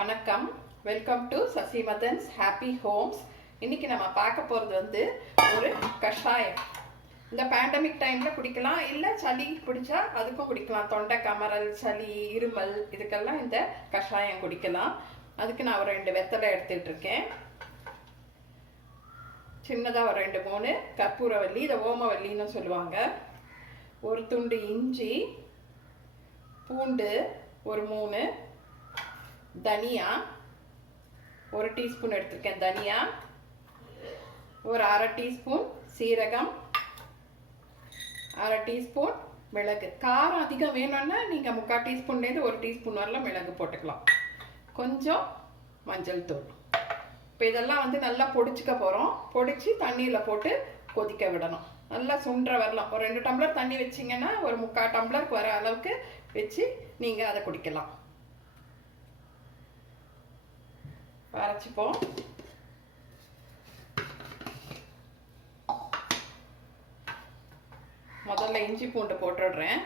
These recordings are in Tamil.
வணக்கம், welcome to Sasimadhan's happy Holmes. இன்னைக்கு நம்ம பார்க்க போகிறது வந்து ஒரு கஷாயம். இந்த பேண்டமிக் டைமில் குடிக்கலாம், இல்லை சளி பிடிச்சா அதுக்கும் குடிக்கலாம். தொண்டை கமரல், சளி, இருமல் இதுக்கெல்லாம் இந்த கஷாயம் குடிக்கலாம். அதுக்கு நான் ஒரு 2 வெத்தலை எடுத்துகிட்டு இருக்கேன். சின்னதாக ஒரு 2-3 கற்பூரவல்லி, இதை ஓமவல்லின்னு சொல்லுவாங்க. ஒரு துண்டு இஞ்சி, பூண்டு ஒரு 3, தனியா ஒரு டீஸ்பூன் எடுத்திருக்கேன். தனியா ஒரு அரை டீஸ்பூன் சீரகம், அரை டீஸ்பூன் மிளகு. காரம் அதிகம் வேணும்னா நீங்கள் 3/4 டீஸ்பூன்லேருந்து 1 டீஸ்பூன் வரலாம் மிளகு போட்டுக்கலாம். கொஞ்சம் மஞ்சள் தூள். இப்போ இதெல்லாம் வந்து நல்லா பொடிச்சுக்க போகிறோம். பொடிச்சு தண்ணியில் போட்டு கொதிக்க விடணும். நல்லா சுண்டுற வரலாம். ஒரு 2 டம்ளர் தண்ணி வச்சிங்கன்னா ஒரு 3/4 டம்ளருக்கு வர அளவுக்கு வச்சு நீங்கள் அதை குடிக்கலாம். அரைச்சிப்போம். முதல்ல இஞ்சி பூண்டு போட்டுடுறேன்.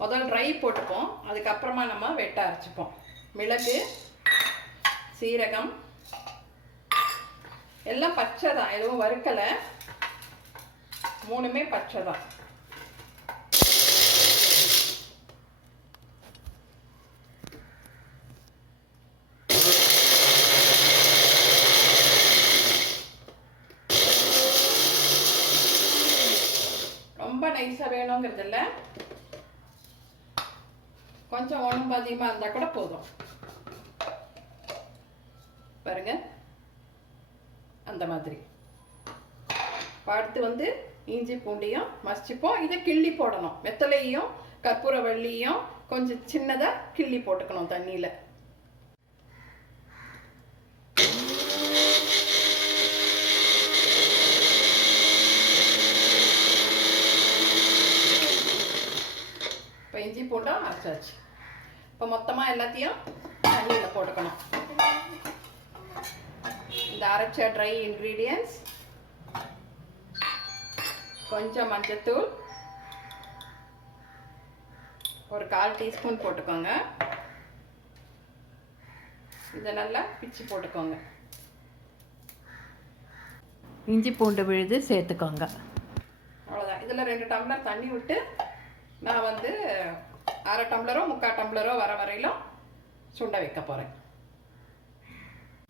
முதல்ல ட்ரை போட்டுப்போம், அதுக்கப்புறமா நம்ம வெட்ட அரைச்சிப்போம். மிளகு, சீரகம் எல்லாம் பச்சை தான், எதுவும் வறுக்கலை. 3மே பச்சை தான். ரொம்ப நைஸாக வேணுங்கிறது இல்லை, கொஞ்சம் உடம்பு அதிகமாக இருந்தால் கூட போதும். பாருங்க, அந்த மாதிரி. அடுத்து வந்து இஞ்சி பூண்டையும் மசிச்சுப்போம். இதை கிள்ளி போடணும். வெத்தலையும் கற்பூரவல்லியும் கொஞ்சம் சின்னதாக கிள்ளி போட்டுக்கணும் தண்ணியில். இப்போ இஞ்சி பூண்டும் அரைச்சாச்சு. இப்போ மொத்தமாக எல்லாத்தையும் தண்ணியில் போட்டுக்கணும். இந்த அரைச்ச ட்ரை இன்க்ரீடியன்ட்ஸ், கொஞ்சம் மஞ்சத்தூள், ஒரு 1/4 டீஸ்பூன் போட்டுக்கோங்க. இதை நல்லா பிச்சு போட்டுக்கோங்க. இஞ்சி பூண்டு விழுது சேர்த்துக்கோங்க. அவ்வளோதான். இதில் 2 டம்ளர் தண்ணி விட்டு நான் வந்து அரை டம்ளரோ 3/4 டம்ளரோ வர வரையிலும் சுண்ட வைக்க போகிறேன்.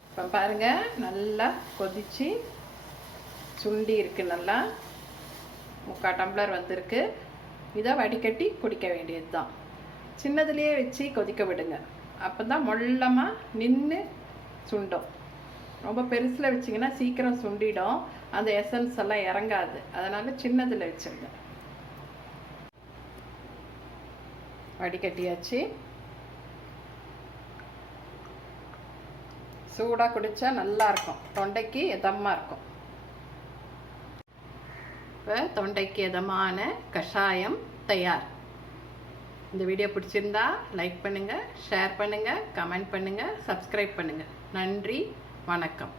இப்போ பாருங்கள், நல்லா கொதிச்சு சுண்டி இருக்குது. நல்லா 3/4 டம்ளர் வந்திருக்கு. இதை வடிகட்டி குடிக்க வேண்டியது தான். சின்னதுலேயே வச்சு கொதிக்க விடுங்க, அப்போ தான் மொள்ளமாக நின்று சுண்டும். ரொம்ப பெருசில் வச்சிங்கன்னா சீக்கிரம் சுண்டிடும், அந்த எசன்ஸ் எல்லாம் இறங்காது. அதனால் சின்னதில் வச்சுருங்க. வடிகட்டியாச்சு. சூடாக குடித்தா நல்லாயிருக்கும், தொண்டைக்கு இதமாக இருக்கும். இப்போ தொண்டைக்கு இதமான கஷாயம் தயார். இந்த வீடியோ பிடிச்சிருந்தா லைக் பண்ணுங்கள், ஷேர் பண்ணுங்கள், கமெண்ட் பண்ணுங்கள், சப்ஸ்கிரைப் பண்ணுங்கள். நன்றி, வணக்கம்.